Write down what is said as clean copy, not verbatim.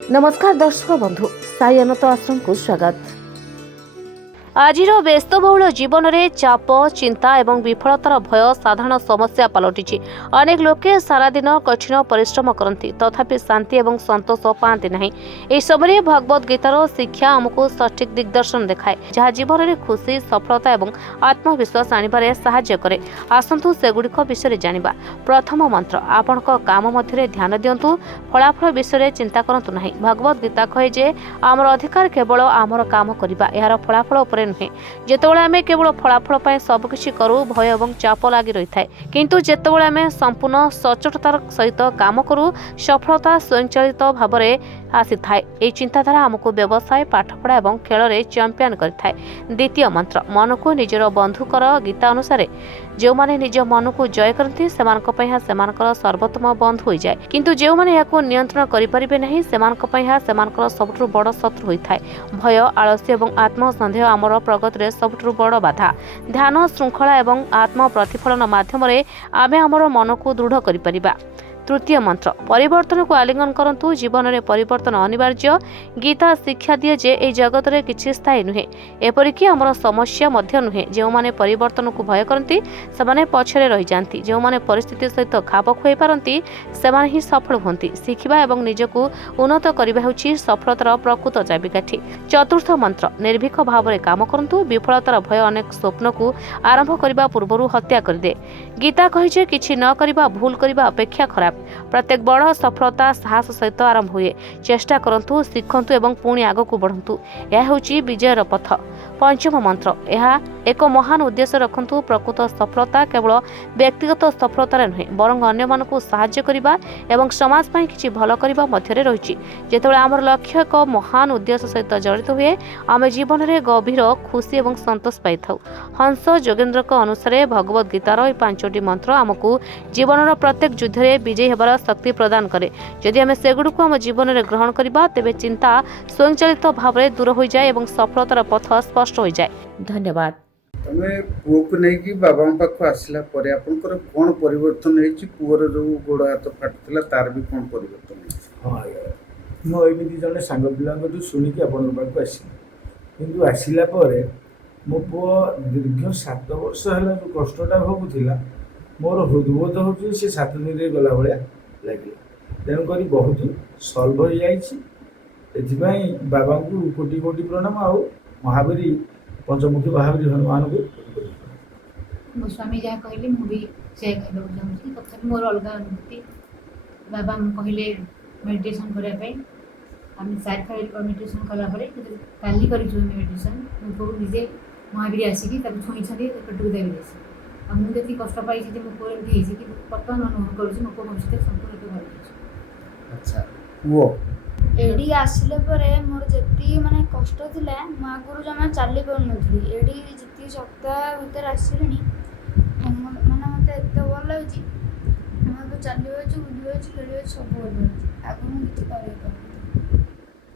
नमस्कार दर्शक बंधु साई अनंत आश्रम को स्वागत। आजिर व्यस्तबहुल जीवन में चाप चिंता एवं विफलतार भय साधारण समस्या पलटि। अनेक लोके सारा दिन कठिन परिश्रम करती तथापि शांति एवं संतोष पाते नहीं। एही समय भगवत गीतार शिक्षा आमको सठिक दिग्दर्शन देखाए जहाँ जीवन में खुशी सफलता एवं आत्मविश्वास आनिबारे सहाय्य करे। आसंतु सेगुड़िक विषय जानिबा। प्रथम मंत्र आपण काम मध्य ध्यान दिंतु फलाफल विषय चिंता करतु नहीं। भगवत गीता कहे जे आमर अधिकार केवल आमर काम करिबा यार फलाफल उपरे नुहे। जेतेबेले आमे केवल फलाफल पाए सबकिछि करू भय एवं चाप लागि रही थाए किंतु जेतेबेले आमे संपूर्ण सचोटतार सहित काम करू सफलता स्वयंचालित भाव में आसी थाए। एही चिंताधारा आमको व्यवसाय पाठपढ़ा एवं खेल में चैंपियन करिथाए। द्वितीय मंत्र मन को निजर बंधुकर गीता अनुसार जो माने निज मन को जय करती सेमानकर सर्वोत्तम बंधु हो जाए किंतु जो माने याको नियंत्रण करि परिबे नहीं सेमानकर सबठु बड़ शत्रु होइथाए। भय आलस्य एवं आत्मसंदेह आमर प्रगति में सबठु बड़ बाधा। ध्यान श्रृंखला एवं आत्म प्रतिफलन माध्यम आमे आमर मन को दृढ़ करि परिबा। तृतीय मंत्र परिवर्तन को आलिंगन करंतु जीवन में परिवर्तन अनिवार्य। गीता शिक्षा दिए जे ए जगत में किछि स्थायी नुहे एपरिक आमर समस्या मध्य नुहे। जो माने परिवर्तन को भय करती से पछरे रही जाती। जो माने परिस्थिति सहित खाप खुआई पारती से ही सफल होती। शिखिबा एवं निजको उन्नत करबा हेउछि सफलतार प्रकृत चाबिकाठी। चतुर्थ मंत्र निर्भीक भाव में काम करंतु विफलतार भय अनेक स्वप्न को आरंभ करबा पूर्व हत्या करदे। गीता कहि किछि न करबा भूल करबा अपेक्षा खराब। प्रत्येक बड़ सफलता साहस सहित आरंभ हुए। चेष्टा करंतु शिखंतु एवं पुणी आगक बढ़ंतु यह होची विजयर पथ। पंचम मंत्र यह एक महान उद्देश्य रखंतु प्रकृत सफलता केवल व्यक्तिगत सफलता नुहे बरं अन्य मानकु सहाय्य करिबा एवं समाज पई किछि भलो करिबा मध्यरे रहिछि। जेतेबेले आमर लक्ष्य एक महान उद्देश्य सहित जड़ित हुए आमे जीवन में गभीर खुशी एवं संतोष पाइथाउ। हंस जोगेन्द्रक अनुसार भगवत गीतार ए पांचटी मंत्र आमको जीवन प्रत्येक युद्ध में विजयी हेबार शक्ति प्रदान करे। यदि आमे सेगुडको आम जीवन में ग्रहण करिबा तेबे चिंता स्वयंचालित भाव में दूर हो जाए एवं सफलतार पथ स्पष्ट हो जाए। धन्यवाद। तमे पुओ को नहीं कि बाबा पाख आसला परे आपनकर कोन परिवर्तन हेछि? पुओर जो गोड़ हाथ फाटुला तार भी कोन परिवर्तन हेछि? हाँ मो एमती जड़े सांग पिला शुणी आपण पाक आसली किंतु आसला मो पुओ दीर्घ 7 वर्ष है जो कष्टा भोगुला मोर हृदबोध हो 7 दिन गला भाया लगे। तेणुक बहुत सल्व हो जाए। बाबा को कोटि कोटि प्रणाम आउ महावीरी पंचमुखी महावीर हनुमान को मो स्वामी जहाँ कहले मुझे से कहूँ चाहूँगी तथा मोर अलग अनुभूति। बाबा कहले मेडिटेशन करने आम 4 खाली मेडिटेशन कलापर काली कर मेडिटेशन मुझे निजे महावीर आसिक छुई पेटू देवी मुझे कष्ट पाई मो पुओ एमती कि बर्तमान अनुभव करुँच मो पुओ भविष्य संपूर्ण भल। अच्छा पुओ एडी आसिले परे मोर जति माने कष्ट थिला म आगुरु जमा चाली पाउ नथली एडी जति सप्ताह भीतर आसिलेनी माने मते एते भल लागछि। म तो चालिबो छु बुलिबो छु खेलिबो सब भल लागछि। आगु मु किछि करै